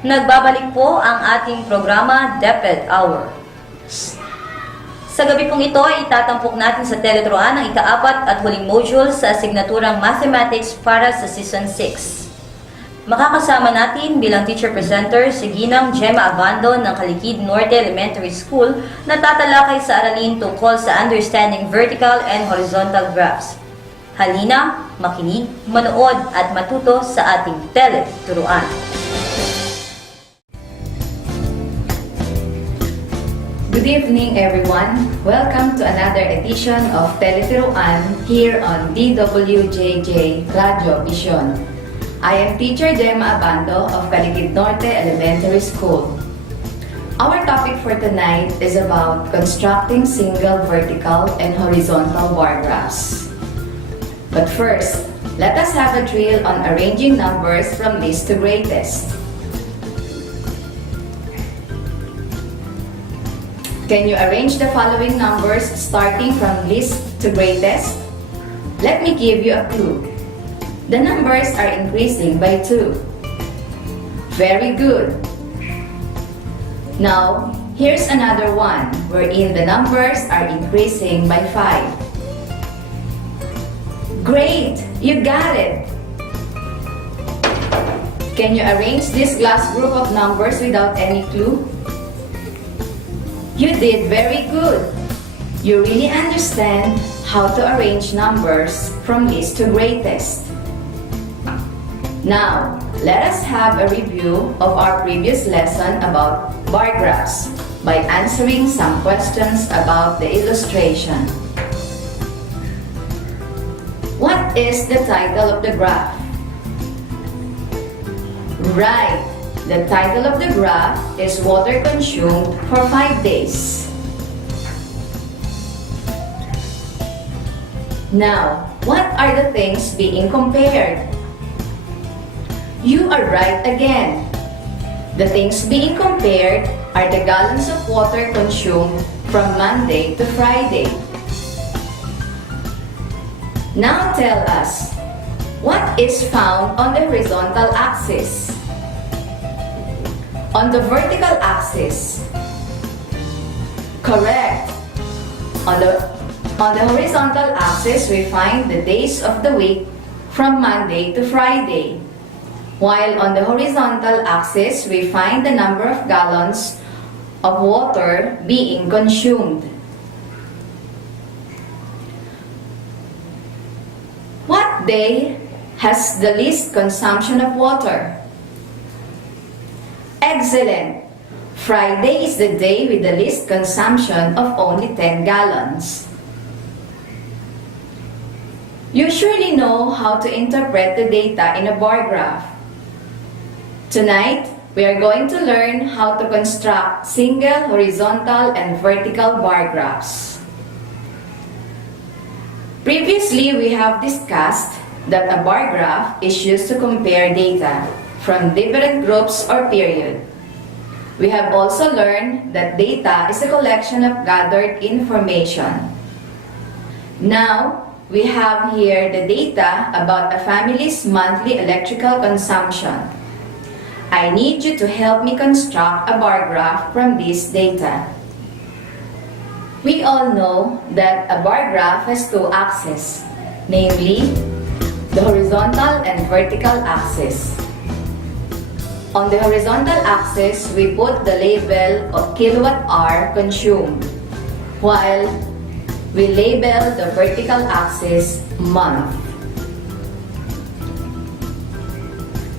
Nagbabalik po ang ating programa DepED Hour. Sa gabi pong ito ay itatampok natin sa Tele-Turuan ang ika-4 at huling module sa asignaturang Mathematics para sa Season 6. Makakasama natin bilang teacher presenter si Ginang Gemma Abando ng Calikid Norte Elementary School na tatalakay sa aralin tungkol sa understanding vertical and horizontal graphs. Halina, makinig, manood at matuto sa ating Tele-Turuan. Good evening, everyone. Welcome to another edition of Tele-Turuan here on DWJJ Radio Vision. I am teacher Gemma Abando of Calikid Norte Elementary School. Our topic for tonight is about constructing single vertical and horizontal bar graphs. But first, let us have a drill on arranging numbers from least to greatest. Can you arrange the following numbers starting from least to greatest? Let me give you a clue. The numbers are increasing by 2. Very good. Now, here's another one wherein the numbers are increasing by 5. Great! You got it! Can you arrange this glass group of numbers without any clue? You did very good. You really understand how to arrange numbers from least to greatest. Now, let us have a review of our previous lesson about bar graphs by answering some questions about the illustration. What is the title of the graph? Right. The title of the graph is Water Consumed for 5 days. Now, what are the things being compared? You are right again. The things being compared are the gallons of water consumed from Monday to Friday. Now tell us, what is found on the horizontal axis? On the vertical axis. Correct. On the horizontal axis, we find the days of the week from Monday to Friday. While on the horizontal axis, we find the number of gallons of water being consumed. What day has the least consumption of water? Excellent! Friday is the day with the least consumption of only 10 gallons. You surely know how to interpret the data in a bar graph. Tonight, we are going to learn how to construct single, horizontal, and vertical bar graphs. Previously, we have discussed that a bar graph is used to compare data from different groups or period. We have also learned that data is a collection of gathered information. Now, we have here the data about a family's monthly electrical consumption. I need you to help me construct a bar graph from this data. We all know that a bar graph has two axes, namely the horizontal and vertical axis. On the horizontal axis, we put the label of kilowatt-hour consumed, while we label the vertical axis month.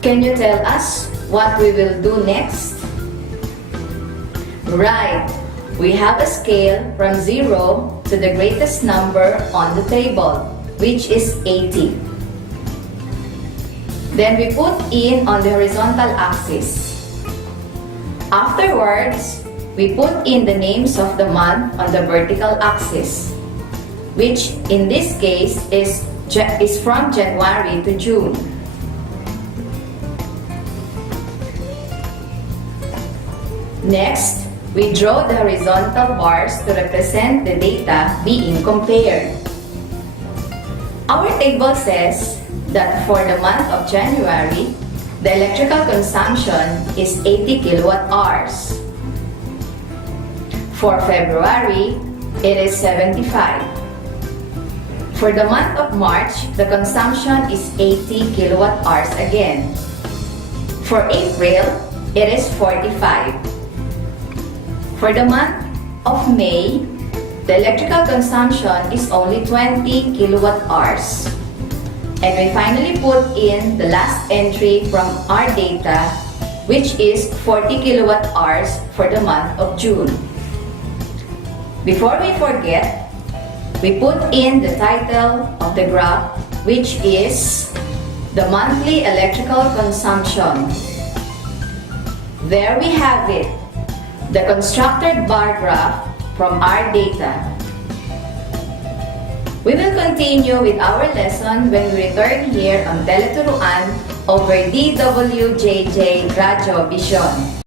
Can you tell us what we will do next? Right, we have a scale from 0 to the greatest number on the table, which is 80. Then we put in on the horizontal axis. Afterwards, we put in the names of the month on the vertical axis, which in this case is from January to June. Next, we draw the horizontal bars to represent the data being compared. Our table says that for the month of January, The electrical consumption is 80 kilowatt hours. For February, it is 75. For the month of March, the consumption is 80 kilowatt hours again. For April, it is 45. For the month of May, the electrical consumption is only 20 kilowatt hours. And we finally put in the last entry from our data, which is 40 kilowatt hours for the month of June. Before we forget, we put in the title of the graph, which is the monthly electrical consumption. There we have it, the constructed bar graph from our data. We will continue with our lesson when we return here on Tele-Turuan over DWJJ Radio Vision.